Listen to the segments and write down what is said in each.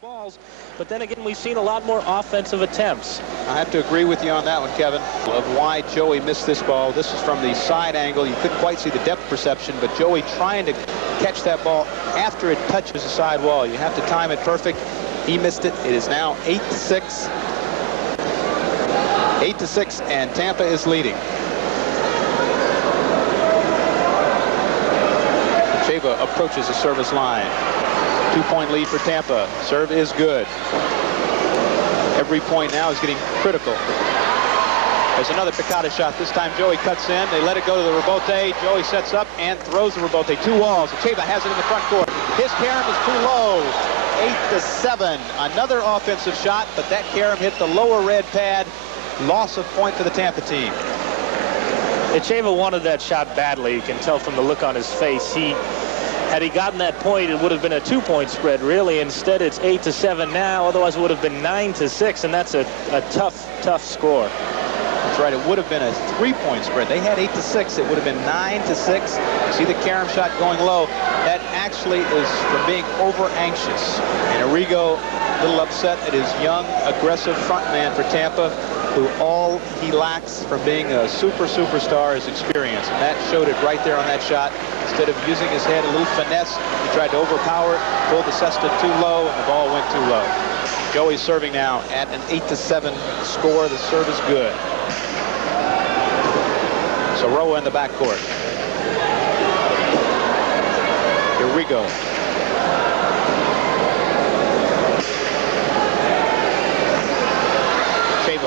balls, but then again, we've seen a lot more offensive attempts. I have to agree with you on that one, Kevin, of why Joey missed this ball. This is from the side angle. You couldn't quite see the depth perception, but Joey trying to catch that ball after it touches the side wall. You have to time it perfect. He missed it. It is now 8-6. 8-6, and Tampa is leading. Chava approaches the service line. 2-point lead for Tampa. Serve is good. Every point now is getting critical. There's another Picada shot. This time Joey cuts in. They let it go to the rebote. Joey sets up and throws the rebote. 2 walls. Chava has it in the front court. His carom is too low. 8-7. Another offensive shot, but that carom hit the lower red pad. Loss of point for the Tampa team. Chava wanted that shot badly. You can tell from the look on his face. Had he gotten that point, it would have been a 2-point spread, really. Instead, it's 8-7 now. Otherwise, it would have been 9-6, and that's a tough score. That's right. It would have been a 3-point spread. They had 8-6. It would have been 9-6. See the carom shot going low. That actually is from being over-anxious. And Arrigo, a little upset at his young, aggressive front man for Tampa, who all he lacks from being a superstar is experience. And that showed it right there on that shot. Instead of using his head, a little finesse, he tried to overpower it, pulled the cesta too low, and the ball went too low. Joey's serving now at an 8-7 score. The serve is good. Soroa in the backcourt. Here we go.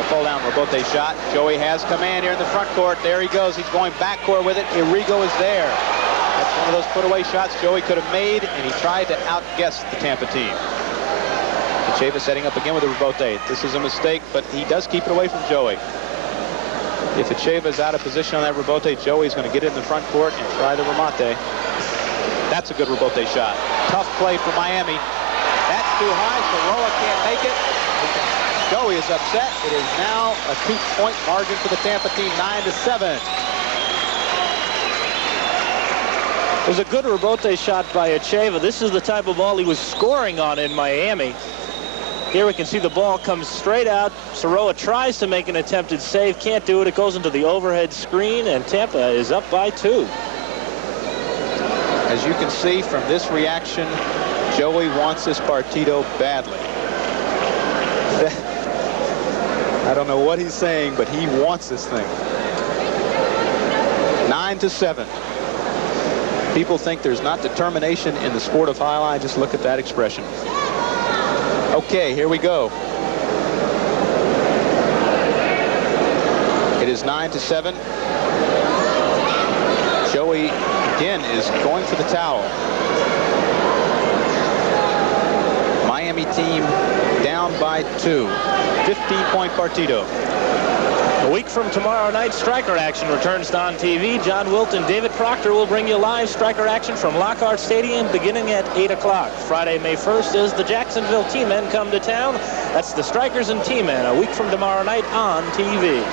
Fall down rebote shot. Joey has command here in the front court. There he goes. He's going backcourt with it. Arrigo is there. That's one of those put-away shots Joey could have made, and he tried to outguess the Tampa team. Chava setting up again with a rebote. This is a mistake, but he does keep it away from Joey. If Chava is out of position on that rebote, Joey's going to get it in the front court and try the remate. That's a good rebote shot. Tough play for Miami. That's too high. Soroa can't make it. Joey is upset. It is now a 2-point margin for the Tampa team, 9-7. It was a good rebote shot by Chava. This is the type of ball he was scoring on in Miami. Here we can see the ball comes straight out. Soroa tries to make an attempted save, can't do it. It goes into the overhead screen, and Tampa is up by 2. As you can see from this reaction, Joey wants this partido badly. I don't know what he's saying, but he wants this thing. 9-7. People think there's not determination in the sport of highlight. Just look at that expression. Okay, here we go. It is 9-7. Joey again is going for the towel. Miami team down by 2. 15-point partido. A week from tomorrow night, striker action returns to on TV. John Wilt and David Proctor will bring you live striker action from Lockhart Stadium beginning at 8 o'clock. Friday, May 1st, is the Jacksonville T-Men come to town. That's the Strikers and T-Men, a week from tomorrow night on TV.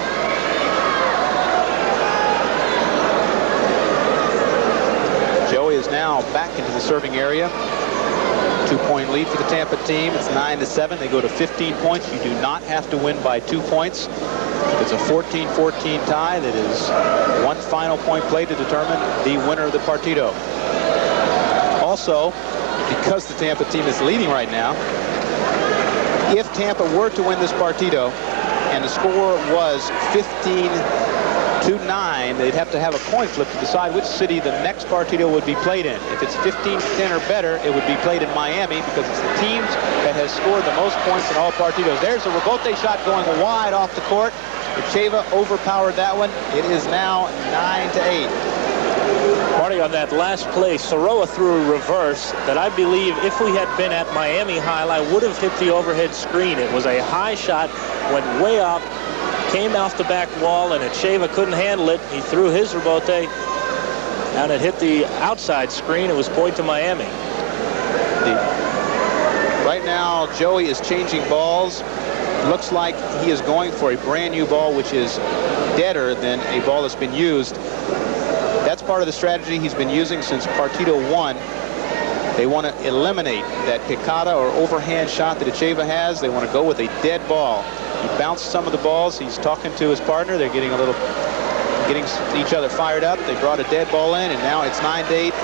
Joey is now back into the serving area. 2-point lead for the Tampa team. It's 9-7. They go to 15 points. You do not have to win by 2 points. It's a 14-14 tie. That is one final point play to determine the winner of the partido. Also, because the Tampa team is leading right now, if Tampa were to win this partido and the score was 15-9, they'd have to have a coin flip to decide which city the next partido would be played in. If it's 15-10 or better, it would be played in Miami because it's the teams that has scored the most points in all partidos. There's a rebote shot going wide off the court. Chava overpowered that one. It is now 9-8. Marty, on that last play, Soroa threw a reverse that I believe if we had been at Miami highlight would have hit the overhead screen. It was a high shot, went way up, came off the back wall, and Chava couldn't handle it. He threw his rebote, and it hit the outside screen. It was point to Miami. Right now, Joey is changing balls. Looks like he is going for a brand new ball, which is deader than a ball that's been used. That's part of the strategy he's been using since Partido 1. They want to eliminate that picada or overhand shot that Echeva has. They want to go with a dead ball. He bounced some of the balls. He's talking to his partner. They're getting each other fired up. They brought a dead ball in, and now it's 9-8.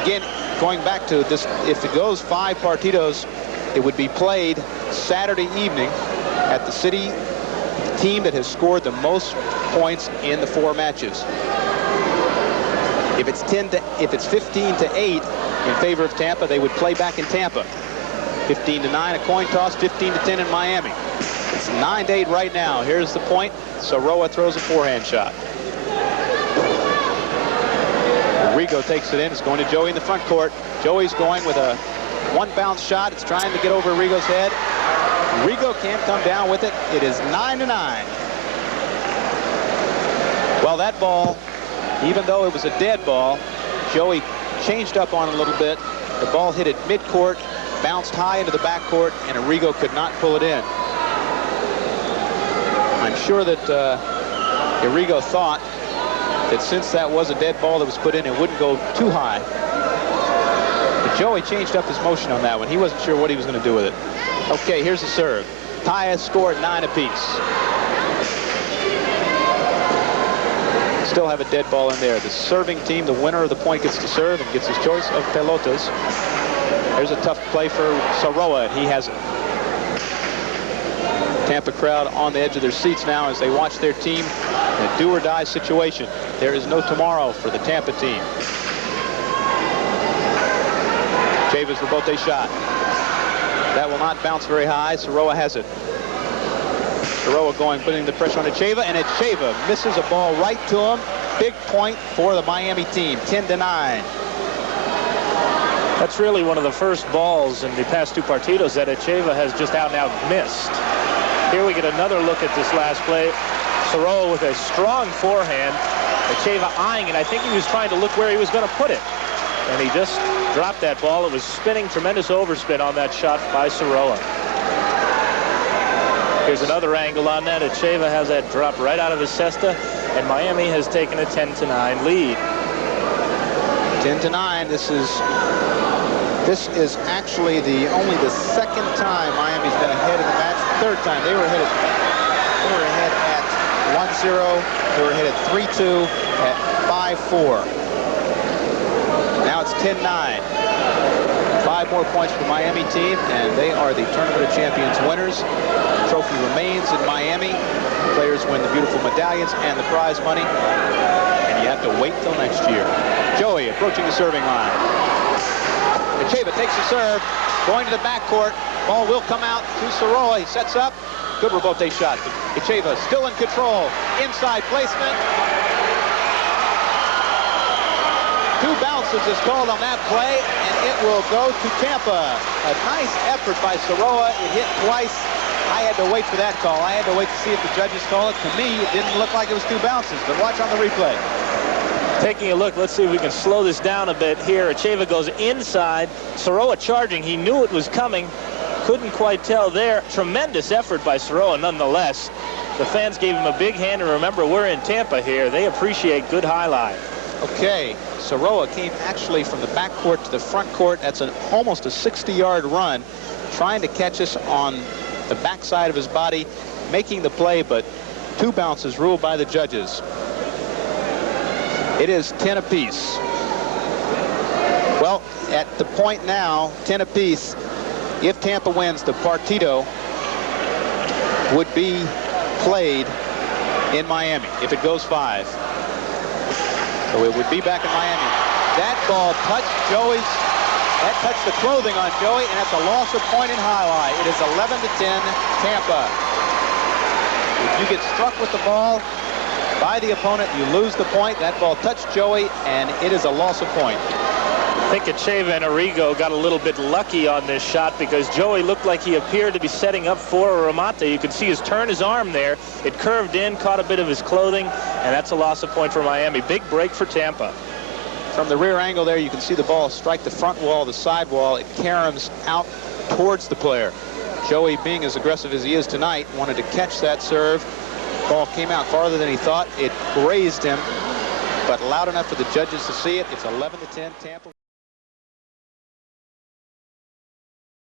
Again, going back to this, if it goes 5 partidos, it would be played Saturday evening at the city team that has scored the most points in the 4 matches. If it's 15-8 in favor of Tampa, they would play back in Tampa. 15-9, a coin toss. 15-10 in Miami. It's 9-8 right now. Here's the point. Soroa throws a forehand shot. Rigo takes it in. It's going to Joey in the front court. Joey's going with a 1-bounce shot. It's trying to get over Rigo's head. Rigo can't come down with it. It is 9-9. Well, that ball, even though it was a dead ball, Joey changed up on it a little bit. The ball hit it midcourt, bounced high into the backcourt, and Arrigo could not pull it in. I'm sure that Arrigo thought that since that was a dead ball that was put in, it wouldn't go too high. But Joey changed up his motion on that one. He wasn't sure what he was going to do with it. Okay, here's the serve. Tie has scored 9 apiece. Still have a dead ball in there. The serving team, the winner of the point, gets to serve and gets his choice of pelotas. There's a tough play for Soroa, and he has it. Tampa crowd on the edge of their seats now as they watch their team in a do-or-die situation. There is no tomorrow for the Tampa team. Chavez's rebote shot. That will not bounce very high. Soroa has it. Soroa putting the pressure on Echeva, and Echeva misses a ball right to him. Big point for the Miami team, 10-9. That's really one of the first balls in the past 2 partidos that Echeva has just out and out missed. Here we get another look at this last play. Soroa with a strong forehand. Echeva eyeing it. I think he was trying to look where he was going to put it. And he just dropped that ball. It was spinning, tremendous overspin on that shot by Soroa. Here's another angle on that. Echeva has that drop right out of his cesta, and Miami has taken a 10-9 lead. 10-9. This is actually only the second time Miami's been ahead in the match. The third time they were ahead at 1-0. They were ahead at 3-2 at 5-4. Now it's 10-9. 5 more points for the Miami team, and they are the Tournament of Champions winners. The trophy remains in Miami. Players win the beautiful medallions and the prize money, and you have to wait till next year. Joey approaching the serving line. Echeva takes the serve, going to the backcourt. Ball will come out to Soroa. He sets up. Good rebote shot. Echeva still in control. Inside placement. 2 bounces is called on that play, and it will go to Tampa. A nice effort by Soroa. It hit twice. I had to wait for that call. I had to wait to see if the judges call it. To me, it didn't look like it was 2 bounces, but watch on the replay. Taking a look, let's see if we can slow this down a bit here. Echeva goes inside. Soroa charging. He knew it was coming. Couldn't quite tell there. Tremendous effort by Soroa nonetheless. The fans gave him a big hand, and remember, we're in Tampa here. They appreciate good highlight. Okay, Soroa came actually from the backcourt to the front court. That's almost a 60-yard run, trying to catch us on the backside of his body, making the play, but 2 bounces ruled by the judges. It is 10 apiece. Well, at the point now, 10 apiece. If Tampa wins, the partido would be played in Miami if it goes 5. So it would be back in Miami. That ball touched that touched the clothing on Joey, and that's a loss of point in highlight. It is 11-10 Tampa. If you get struck with the ball by the opponent, you lose the point. That ball touched Joey, and it is a loss of point. I think Echeva and Arrigo got a little bit lucky on this shot because Joey looked like he appeared to be setting up for a remate. You could see turn his arm there. It curved in, caught a bit of his clothing, and that's a loss of point for Miami. Big break for Tampa. From the rear angle there, you can see the ball strike the front wall, the side wall. It caroms out towards the player. Joey, being as aggressive as he is tonight, wanted to catch that serve. Ball came out farther than he thought. It grazed him, but loud enough for the judges to see it. It's 11-10 Tampa.